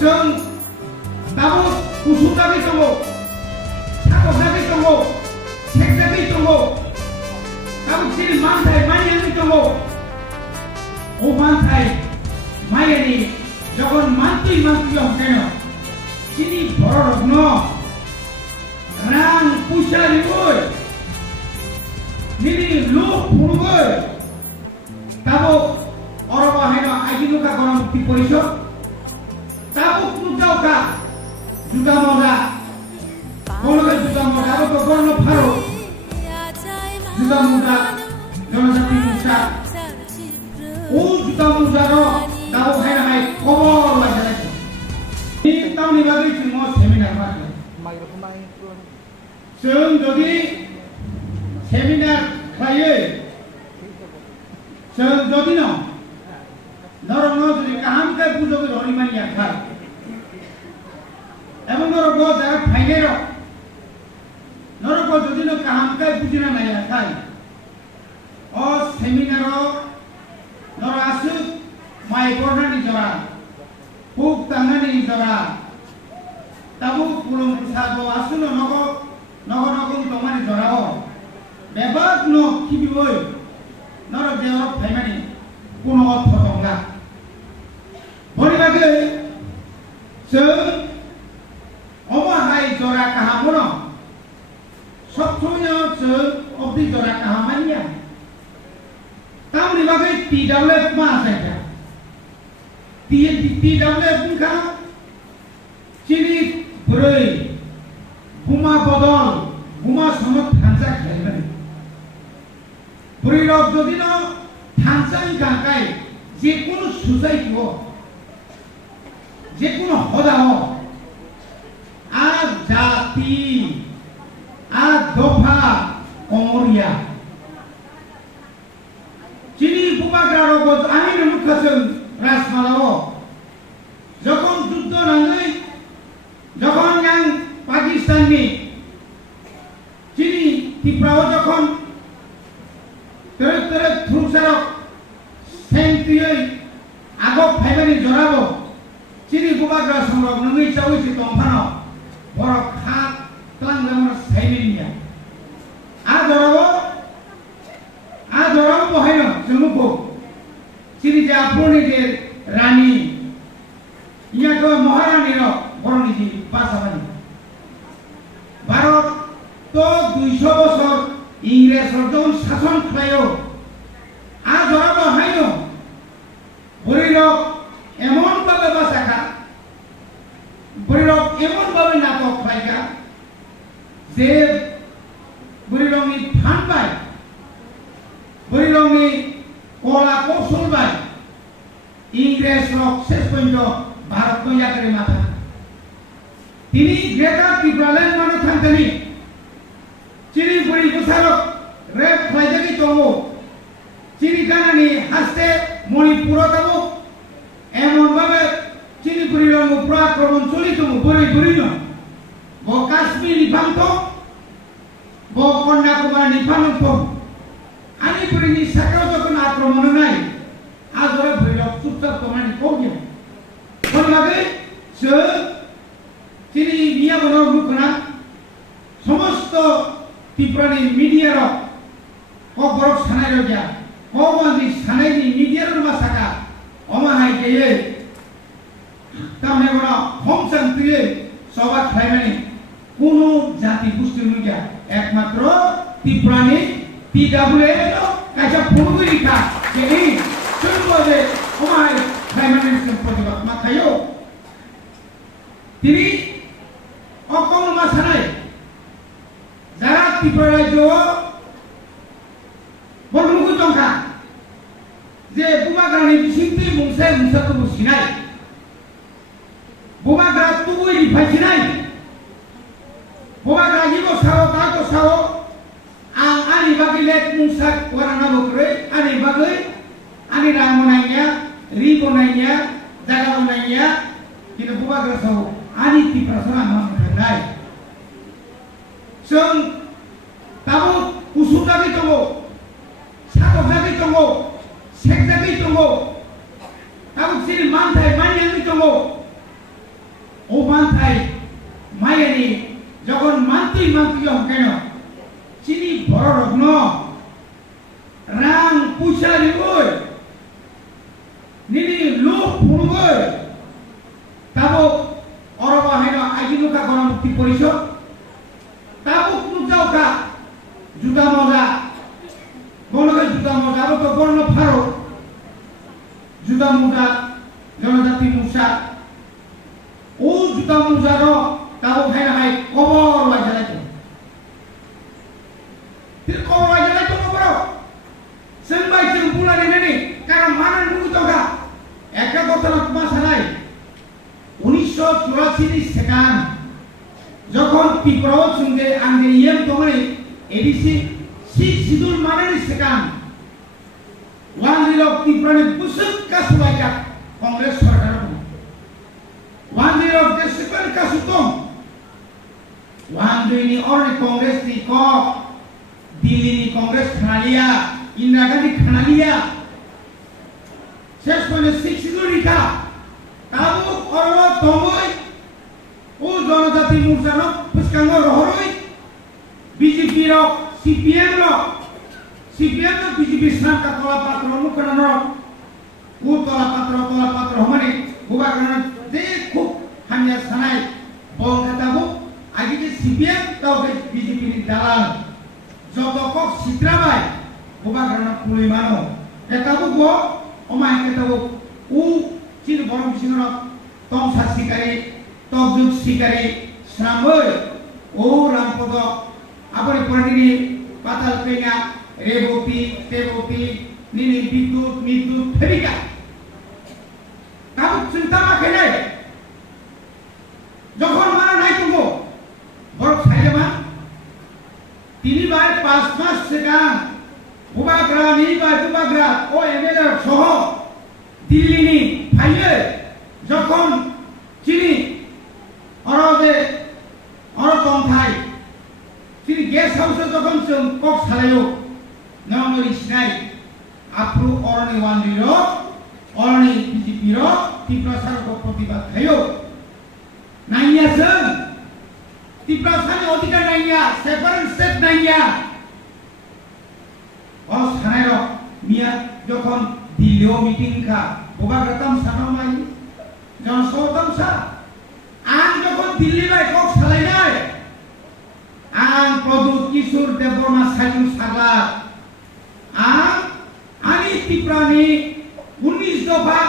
जों दाबो उसुंदाखै दङ सागरदाखै दङ सेकदाखै दङ दाबो सिरि मानथाय मानियाखै दङ ও মানथाय मायानि যখন মানতুই হকেন চিনি বড় রত্ন রাং পয়সা নিবই নিনি লোক ফুড়বই তাবো অরবা হেন আইনুকা গণমুক্তি পরিষদ তাবো কুদাওকা জুদা মজা বলবে জুদা মজা আরো তো গণ ফারো জুদা মজা জনজাতি মুক্তা ও জুদা মজারো দাও খাইনা হাই খবর লাগে ni tauni bagi semua seminar lagi जों যদি সেমিনার খাইয়ে जों যদি ন নরম যদি কাহামকে পুজোকে ধরিমানি খায় এবং নরক যারা ফাইনের নরক যদি ন কাহামকে পুজিনা নাই খায় ও সেমিনার নর আসু মাই পড়নানি জরা খুব তাঙ্গানি জরা তাবু পুলং সাবো আসুনো নগন তোমানি জরাও বেবাক ন কিবিবই নর দেহ ফাইমানি কোনো অর্থ দংলা বনিবাগে जों অমাহাই জরা কাহামনো সবসময় जों অবধি জরা কাহামানিয়া তামনি বাগে TWF মা আছে TWF বুখা চিনি ব্রই বুমা বদল বুমা সমত থানসা খেলবেন ব্রইরক যদি ন থানসাই গাকাই যে কোনো সোসাইটি হোক যে কোনো হদা হোক আর জাতি আর দফা কমরিয়া চিনি বুমা গারক আইন মুখাসন রাজমালাও যখন যুদ্ধ নাঙ্গই যখন yang পাকিস্তানি চিনি ত্রিপুরাও যখন তেরে থ্রুসারক সেন্ট্রিয়ে আগক ফাইবানি জরাবো চিনি গুবাগ্রা সংরক নঙ্গই চাউইছি দমফানো বড় খাত তাংলামর সাইনিয়া আ জরাবো বহাইনো জনুকো চিনি যে আপনিদের রানী ইয়াকে মহারানীর বরণীজি বাসাবানি ভারত তো 200 বছর ইংরেজ যখন শাসন খায়ও আজ জরাবো হাইনো বরিরক এমন ভাবে বাসাকা বরিরক এমন ভাবে নাটক খাইকা যে বরিরংনি ফান পায় বরিরংনি কলা কৌশল পায় ইংরেজ রক শেষ পর্যন্ত ভারত ইয়াকারে মাথা তিনি গ্রেটার ত্রিপুরাল্যান্ড মানে থাকতেনি চিনি বড়ি বসারক রেপ খাইজাকি দङ চিনি কানানি হাসতে মণিপুর যাব এমন ভাবে চিনি বড়ি রং আক্রমণ চলিত বড়ি বড়ি ন ব কাশ্মীর নিফান্ত ব কন্যাকুমারী নিফান্ত আনি বড়িনি সাকাও যখন আক্রমণ নাই আজরে ভৈরব চুপচাপ তোমানি কৌগে বলবাগে जों চিনি মিয়া বনর মুখনা সমস্ত ত্রিপুরানি মিডিয়ার কবরক সানাই রগিয়া কবানি সানাইনি মিডিয়ার মাসাকা অমাহাই গেয়ে তামনে বড় হোম শান্তিয়ে সবা খাইমানি কোন জাতি গোষ্ঠীর মুগিয়া একমাত্র ত্রিপুরানি TWF কাইসা ফুলগুলিকা যে এই চলবে অমাহাই খাইমানি প্রতিবাদ মাথায়ও তিনি অকম মাসানাই যারা ত্রিপুরা রাজ্য বর্মুখু দংখা যে বুমাগ্রানি বিসিংতি মুংসে মুংসাতো সিনাই বুমাগ্রা তুবুই রিফাই সিনাই বুমাগ্রা জিবো সাও তাতো সাও आं आनि बागै लेट मुंसा वाराना बक्रै आनि बागै आनि रां बनायनिया रि बनायनिया जागा बनायनिया किन्तु बुमाग्रा साव आनि टिप्रासना माननाय जों दाबो उसुंदाखै दङ सागरदाखै दङ सेकदाखै दङ दाबो सिरि मानथाय मानियाखै दङ ও মানথাই মায়ানি যখন মান্তি কেন চিনি বড় রত্ন রাং পয়সা নিবই নিনি লোক ফুলবই তাবক অরবাহেন আইনুকা গণমুক্তি পরিষদ তাবক নুজাওকা জুতা মজা বলকে জুতা মজা তো বর্ণ ফারো জুতা মোজা জনজাতি মুসা ও জুতা মোজার তাবক হাই কবর লাগাইতো কবর লাগাইতো কবর সেনবাই जों बुलाने নেনি কারণ মানেন মুগতগা একটা কথা না তোমার সারাই 1984 ni সেকান যখন ত্রিপুরাও সঙ্গে আঙ্গে ইয়েম তোমারে এডিসি সি সিদুল মানেনি সেকান ওয়ান জিরো ত্রিপুরানে বুসুক কাসুলাইকা কংগ্রেস সরকার ওয়ান জিরো দেশকন কাসুতম ওয়ান দুইনি অরনি কংগ্রেস নি ক দিল্লি ni কংগ্রেস খানালিয়া ইন্দিরা গান্ধী খানালিয়া শেষ পর্যন্ত শিক্ষিত রিকা তাবো অরব তমই ও জনজাতি মোর্চানো ফুসকাঙ্গ রহরই বিজেপি র সিপিএম বিজেপি স্নান কা তলা পাত্র মুখনান ও তলা পাত্র হমানে গোবাগ্রান যে খুব হানিয়া সানাই বংখাতাবো আগে যে সিপিএম তাও বিজেপি নি দালাল যতকক সিত্রাবাই গোবাগ্রান পুলিমানো এটাবো গো ওমাই কেতাবো ও চিন বড় বিসিংর তমসা শিকারী তকযুগ শিকারী শ্রামই ও রামপদ আপনি পড়িনি পাতাল পেঙা রেবতী তেবতী নিনি বিদ্যুৎ ফেরিকা তাবো চিন্তা মাখে নাই যখন মারা নাই তুমি বড় সাইজমা 3 বার 5 মাস সেখান গোবাগ্রা ও এমএলএ সহ দিল্লিনি ফাইয়ে যখন চিনি অরতন্থাই চিনি গেস্ট হাউসে যখন কক সালাইও নমরি সিনাই আপ্রু অরণি ওয়ান্দির অরণি বিজেপির ত্রিপুরা সরকার প্রতিবাদ খাইও নাইয়াছেন ত্রিপুরা সানি অধিকার নাইয়া সেপারেট স্টেট নাইয়া ও সানাইর মিয়া যখন দিল্লিও মিটিং খা গোবাগ্রাতাম সানামাই জনসভাতাম সা আং যখন দিল্লি বাই কক সালাইনাই আং প্রদূত কিশোর দেববর্মা সাইজু সাগলা আমি ত্রিপুরানি 19 দফা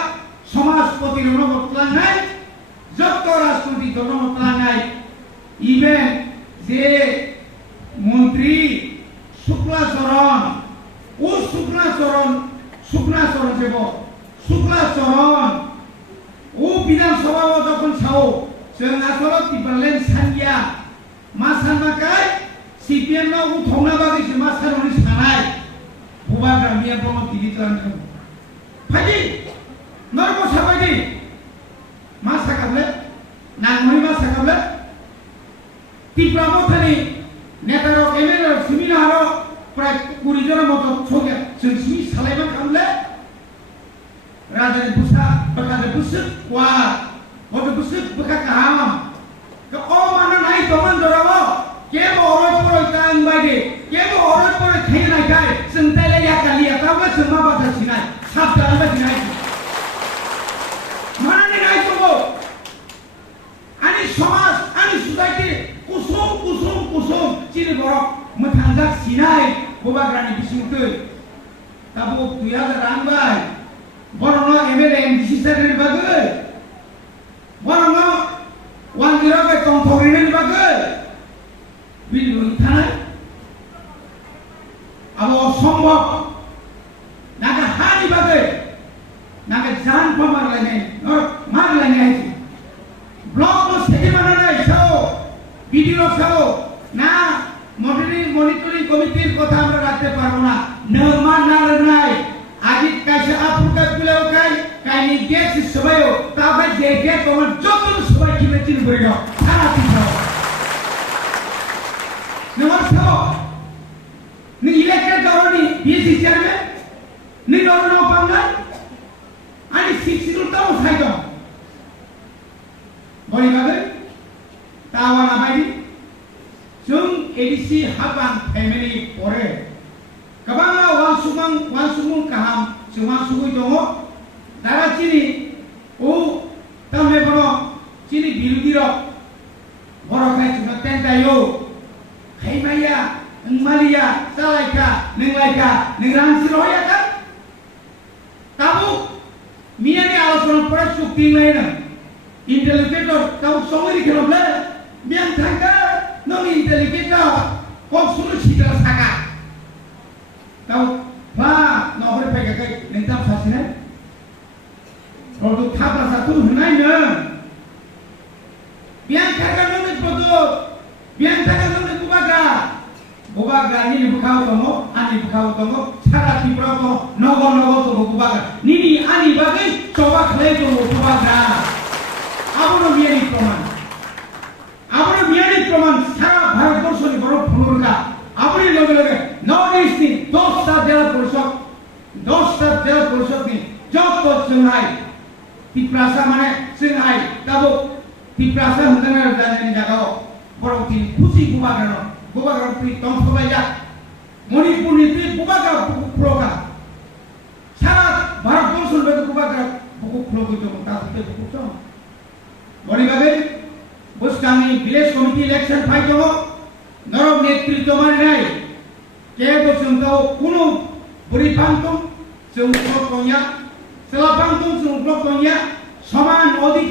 সমাজপতি রণবতলাঙ্গাই যত রাজনৈতিক রণবতলাঙ্গাই ইভেন যে মন্ত্রী শুক্লাচরণ ও শুক্লাচরণ দেব শুক্লাচরণ ও বিধানসভা যখন সাও जों আসলে ত্রিপুরালেন সানিয়া মা সানমাকাই সিপিএম না উঠংনা বাগিছে মা সারনি সানাই গোবাগ্রা মিয়া বङ দিলিতলান ফাইদি নরব সাবাইদি মা সাকাবলে নাংমই মা সাকাবলে ত্রিপুরা মথানি নেতার এমএলএ সিমিনার প্রায় 20 জনের মতো ছগে जों সিমি সালাইমান খামলে রাজানি বুসা বাকালে বুসুক ওয়া Waktu busuk bekas kahamam, ke mana naik teman dorong, kebo orang pun ikan bagi, kebo orang pun kaya naik kaya, sentela ya kali ya, tahu kan semua batas sinai, sabda apa sinai, mana ni naik tu? Ani somas, ani society, kusum, ciri borok, mentanjak sinai, gobagrani bising tu, tahu tuya terangbai, borong MLA MDC sendiri bagai. Warna wangira ke tongtongin ni bagai, bilu tanah, abo sombong, naga hari bagai, naga jalan pamar lagi, mar lagi aja. Blog lo segi mana nai sao, video sao, na monitoring committee kota amra rakte parona, nama nai, ajit kaisa apurka pulau kai. Kaini get sebayo, tapi dia kawan jodoh sebaik kita ciri beriau, sangat tinggal. Nomor satu, ni election kawan ni, BC chairman, ni kawan apa enggak? Ani 60 tahun saya tu, boleh kata? tawa namai jung edisi habang family pore kabanga wansumung kaham sumang sugui dongo dara cini tamne bono cini birudi rok borok kai cuma tentayo kaimaya Malia, Salaika, Nenglaika, Nengrang Siroya kan? Kamu, Mia ni alas orang peras sukti lain. Inteligentor, kamu semua di kenal belah. Biang tangga, non inteligentor, kau suruh citra saka. Kau, bah, nak boleh pegang kai, nentam fasih. Kalau tu thapa satu hunai na. Biang tangga non itu, biang tangga non itu baga. Bubaga ni bukau tomo, ani bukau tomo, cara tipra tomo, nogo tomo bubaga. Nini ani bagai, coba kelai tomo bubaga. Apa biari proman, cara Bharat Borsho ni baru penurga. Apa ni loge, Northeast ni, dosta jela Borsho ni, jauh Shanghai. Tiprasa mana Shanghai, tahu tiprasa hendak ada ni jaga, baru tin kusi bubaga no. Bubaga pri tong sobaja Manipur ni pri bubaga proga sarat Bharat Borsho be bubaga buku progo to ta te buku to bori bagai buskani village committee election phai to norob netritwa mane nai ke bo sungtao kuno bori pangtum sungplok konya selapangtum sungplok konya saman